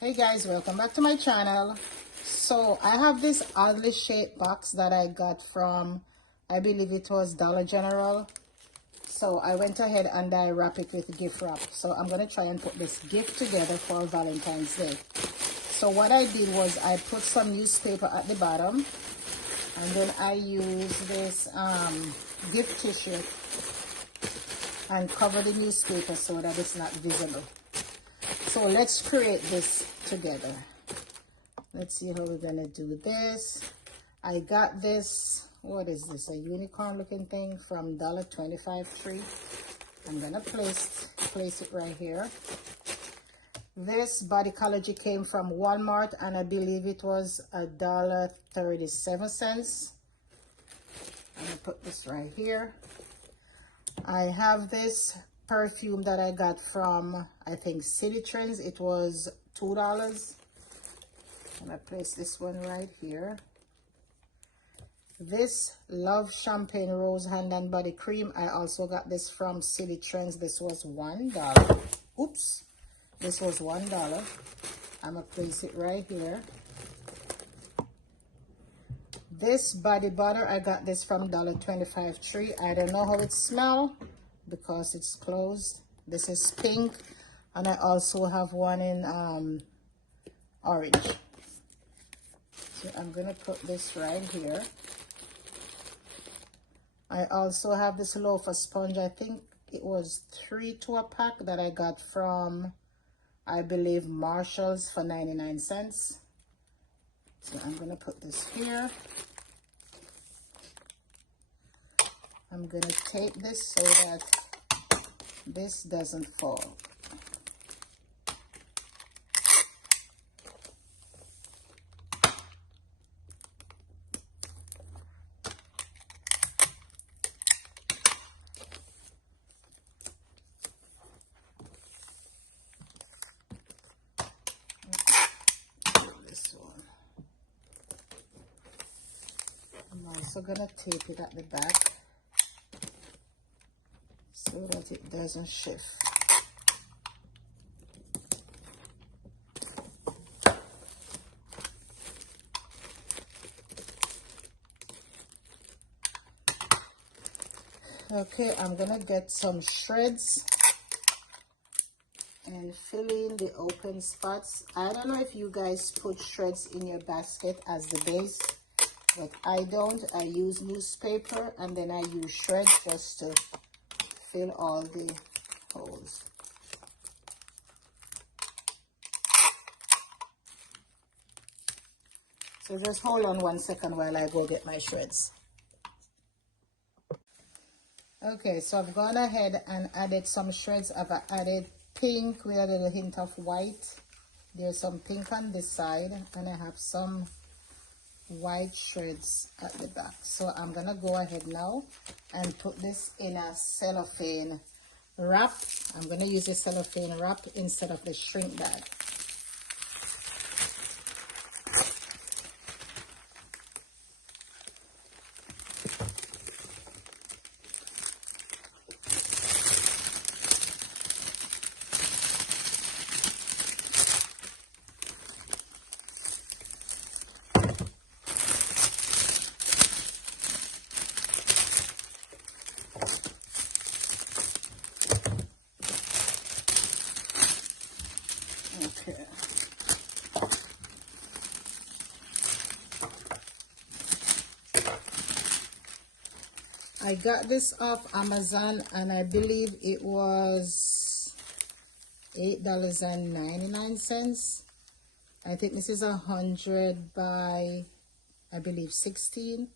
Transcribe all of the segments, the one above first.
Hey guys, welcome back to my channel. So I have this oddly shaped box that I got from, I believe it was Dollar General. So I went ahead and I wrap it with gift wrap. So I'm going to try and put this gift together for Valentine's Day. So what I did was I put some newspaper at the bottom, and then I used this gift tissue and cover the newspaper so that it's not visible. So let's create this together. Let's see how we're gonna do this. I got this, what is this, a unicorn looking thing from $1.25 tree. I'm gonna place it right here. This Bodycology came from Walmart, and I believe it was $1.37. I'm gonna put this right here. I have this perfume that I got from, I think, City Trends. It was $2. I'm gonna place this one right here. This Love Champagne Rose Hand and Body Cream, I also got this from City Trends. This was $1. Oops, this was $1. I'm gonna place it right here. This body butter, I got this from $1.25 tree. I don't know how it smells because it's closed. This is pink, and I also have one in orange. So I'm gonna put this right here. I also have this loafer sponge. I think it was 3 to a pack that I got from, I believe, Marshall's for 99 cents. So I'm gonna put this here. I'm gonna tape this so that this doesn't fall. This one. I'm also gonna tape it at the back so that it doesn't shift. Okay, I'm gonna get some shreds and fill in the open spots. I don't know if you guys put shreds in your basket as the base, but I don't. I use newspaper and then I use shreds just to fill all the holes. So just hold on 1 second while I go get my shreds. Okay, so I've gone ahead and added some shreds. I've added pink with a little hint of white. There's some pink on this side, and I have some white shreds at the back. So I'm gonna go ahead now and put this in a cellophane wrap. I'm gonna use a cellophane wrap instead of the shrink bag. Okay. I got this off Amazon, and I believe it was $8.99. I think this is 100 by, I believe, 16.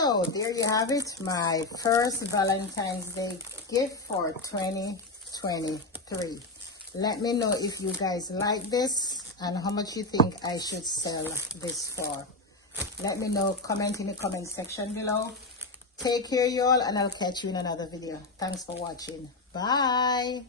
So there you have it, my first Valentine's Day gift for 2023. Let me know if you guys like this and how much you think I should sell this for. Let me know, comment in the comment section below. Take care, y'all, and I'll catch you in another video. Thanks for watching. Bye.